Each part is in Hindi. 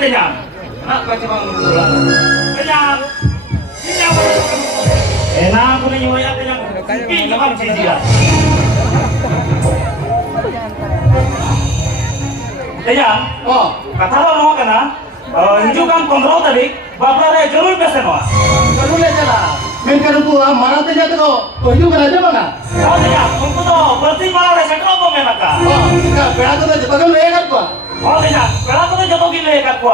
kenyang. Nak baca bang ulang. Kenyang. Kenyang. Enak aku ni nyoya kenyang. Ini apa cici lah. Kenyang. Oh, Kata lo mau kena. Hinjukan 15 tarik. Bapak रे जरूर पैसे नवा. जरूर ले चला। मैं करूँ तू हम मारा ते जाते को हिजू करा जे बना। Oh tidak, तुमको तो प्रति माला रे सेटल को मैं नका. Oh, tidak, बेड़ा तो बगल में एक को. Oh tidak, बेड़ा तो जतो की ले कर को.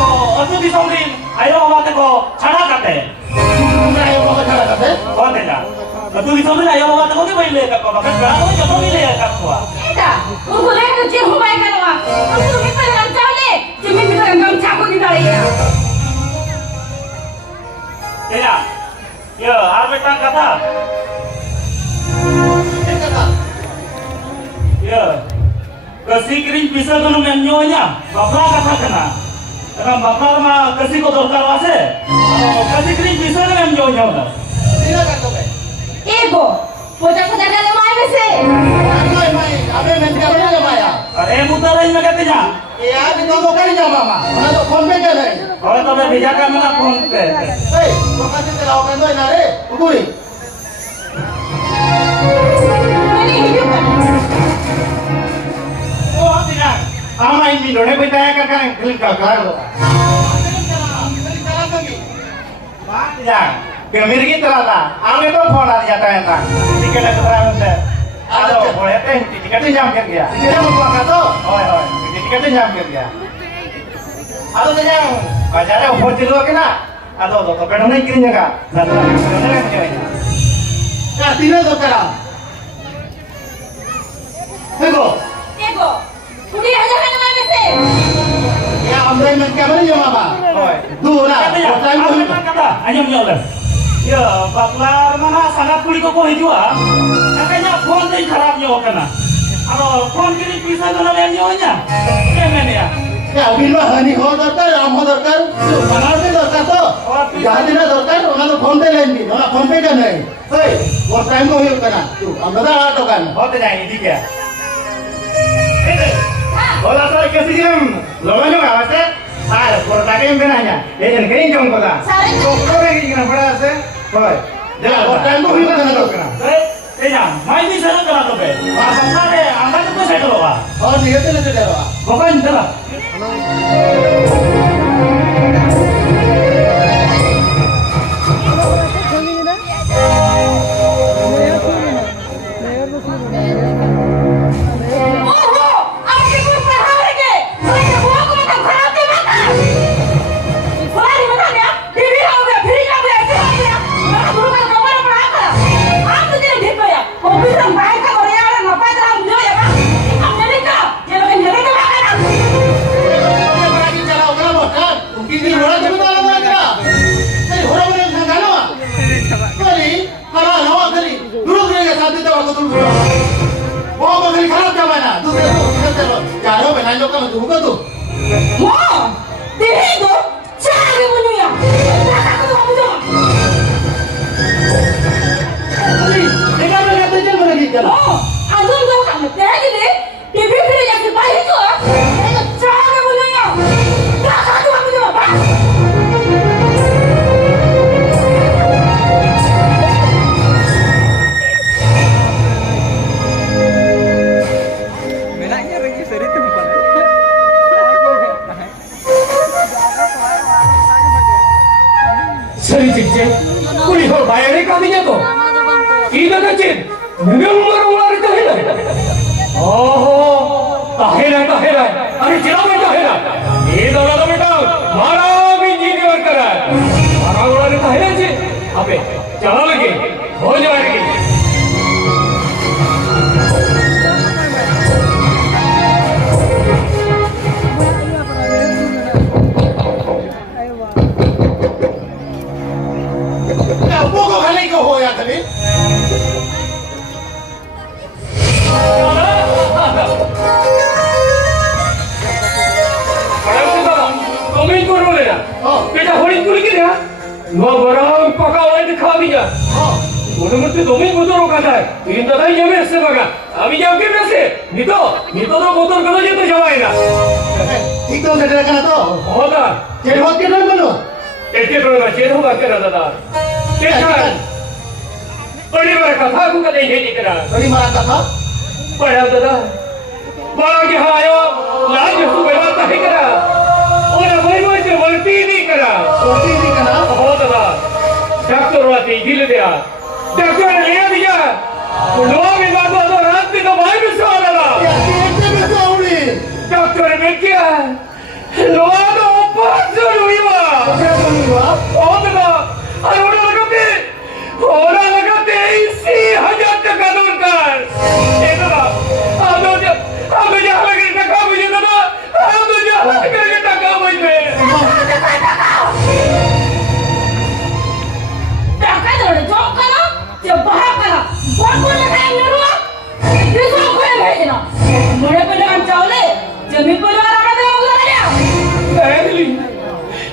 तो अतु दिसोमरिन आयो बात को छाड़ा करते. मैं आयो बात छाड़ा करते. Oh tidak. अतु दिसोमरिन आयो बात को की ले कर को. बाकी बेड़ा तो जतो की ले कर को. Tidak, उनको ले तो जे हुमाई करवा. उनको कितना रंचा ले, जमीन की तरह गम चाकू की डाली है. Tidak. Ya, arbetang kata. एक कथा. Ya. Kasih kering bisa kalau menyonya. Bapak kata kena. Karena bapak mah kasih ko dorkar wase. Kasih kering bisa kalau menyonya udah. tidak कर दो बे. Ego, पोचा पोचा डाले माय में से. माय अबे मैं क्या बना माया. अरे मुद्दा रही मैं कहते जा. ये आज तो करी जा मामा. ना तो फोन पे कर रहे. और तो मैं भेजा का मैं फोन पे. ए, तो कैसे चलाओ कर दो ना रे. उकुरी. मैंने हिजू कर. Oh tidak. आमा इन मिनटों ने बताया क्या क्लिक कर दो. Pak tidak. Kemiri kita lah. Ame तो फोन आ जाता है ना. टिकट कितना है? Aduh, boleh teh tiketnya jam kan dia. Kita mau buat kado. Oi oi, tiketnya jam kan dia. Aduh kenyang. Bajarnya upor tilu kena. Aduh, to pedo naik kirinya ka. Satu. Pedo naik kirinya. Ya, tidak तो करा. देखो. Ego, उड़ी आजा है माय में से. Ya, हमने मैं क्या बनी जो मामा. Oi. Dua lah. Apa kata? Anyam nyolah. Ya, baklar mana sangat kuli ko hijua. Nakanya phone din kharap nyo kana. Aro phone kiri bisa kana le nyonya. Kemen ya. Ya, bill में हनी हो दरकार, आम हो दरकार, बनार भी दरकार तो. जहाँ दिन दरकार, उन्हें तो फोन पे लेंगी, उन्हें फोन पे करना है. hey, वो टाइम को ही करना. तू, हम बता रहा तो करना. होते जाएंगे ठीक है. बोला तो कैसे हम लोगों ने कहा से आर कोटा के में नया ये जन कहीं जाऊं कोला तो कोरे की ना पड़ा से होय Ya, वो टाइम को ही करना तो करना. ए जा माई भी सर करा तो बे हमारे अंदर तो सेट होगा और नियत ले चले रहा. गोपाल चला ओहो, आपके मुंह पर हार गए. मैंने बुआ को मतलब खराते मत. फलानी बता दिया, टीवी हो गया, फ्रिज हो गया, ऐसे हो गया. मेरा गुरु का कमरा बड़ा करा. आप तो दिन ठीक होया. ऑफिस में बाहर का और यार न पाए तो हम जो है ना. हमने नहीं कहा, ये लोग इंजन के बाहर ना. ये बड़ा की चला होगा वो कर. उनकी भी बड़ा जमीन वाला बड़ा करा. तेरी होरा बड़ा संगा ना. करी, करा हवा करी. दुरुस्त रहेगा साथ देते वाला तो दुरुस्त. वो बगल खराब क्या बना. तू चलो. यारो बनाने लोग का मत होगा तू. Wah, टीवी तो चार बुनिया. क्या करो हम जो. अरे, देखा मैंने तो चल बना की चला. Oh, अजून जो काम तेरे दे टीवी फ्रिज के बाहर जो ये तो चार बुनिया. क्या करो हम जो. Menangnya lagi seri itu bukan. सही चिच्चे कुड़ी हो बाहर का भी नहीं तो इधर का चित नंबर वाले तो है ना ओहो काहे ना अरे चला बेटा ये दोनों तो बेटा मारा भी इंजीनियर कर रहा है मारा वाले काहे ना चित अबे चला लगे हो जाएगी Ya, वो को खाने को हो या कभी. कमेंट करो लेना बेटा होली कुल की ना वो बराम पका वाले दिखा दिया মনে মধ্যে তুমি বোতল কাটায় তিন দাদাই নেমে এসছে বাগা আমি যাকে বেসে নিত তো বোতল কথা যেতে যাওয়াই না ঠিক তো সেটা কেন তো হদা চেট হোক কেন বলো এতে করে না চেত হোক কেন দাদা চেত बड़ी बड़ा कथा को कदे नहीं करा बड़ी मारा कथा बड़ा दादा बड़ा के आयो लाज को बेवाता है करा और वही से वल्टी नहीं करा सोती नहीं करना हो दादा डॉक्टर वाती दिल दिया डॉक्टर ने ले दिया लो भी बात तो रात में तो भाई में सवाल आला ये में तो उड़ी डॉक्टर ने क्या लो तो पास हुई हुआ ओ दादा अरे ओरा लगाते 80,000 টাকা দরকার এই দাদা আমি যা লাগে টাকা বুঝে দাদা আমি যা লাগে টাকা বুঝবে টাকা ধরে জব করো যে বাহা করো বড় বড় খাই নরো দিশো করে ভেজে না মনে পড়ে আন চাওলে জমি পরিবার আমাদের ওগুলো না এলি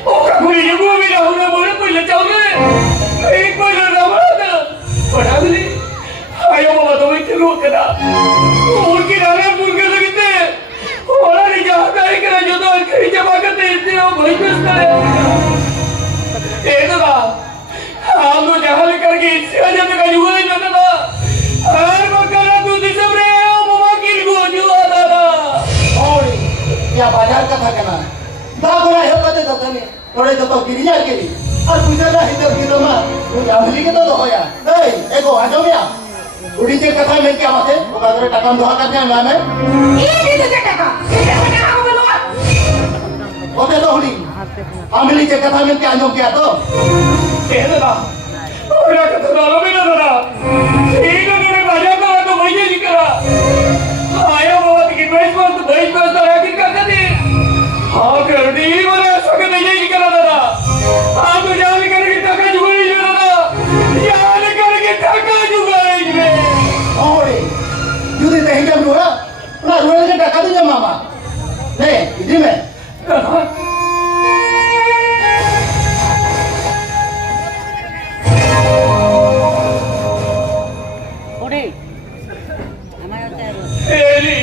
ও কাকুরি যে গোবি না হলে মনে পড়লে চাওলে এই কইলো না বড়া পড়ালি আয়ো বাবা তুমি কি রোকনা और की राना मुर्गे लगते और नहीं जा काहे करे जो तो करी जमा करते इतने हो भाई बेस्ता है ए दादा हम तो जहां करके इससे जब का जुआ ही ना दादा हर मकरा तू दिस रे मामा की गो जुआ दादा और क्या बाजार का था कहना दागोरा है कते दतने थोड़े तो गिरिया केली और गुजरा है तो गिरमा वो जामली के तो होया ए एको आ जाओ या उड़ी के कथा में क्या बात है वो बाजार टाका दोहा करते हैं मैं ये दे दे टाका ये टाका हम बोलो होते तो उड़ी आमली के कथा में क्या जो किया तो ए दादा और का तो डालो में ना दादा ठीक है तूने बाजार का तो वही जी करा आया बाबा की बेच तो रहा कि करते थे हां कर दी बोले सके नहीं जी करा दादा आप तो जान करके टाका जुगाड़ी जो दादा जान करके टाका जुगाड़ी में और युदी ते हिंगा रुआ ना रुआ के टाका दे मामा नहीं इधर में एली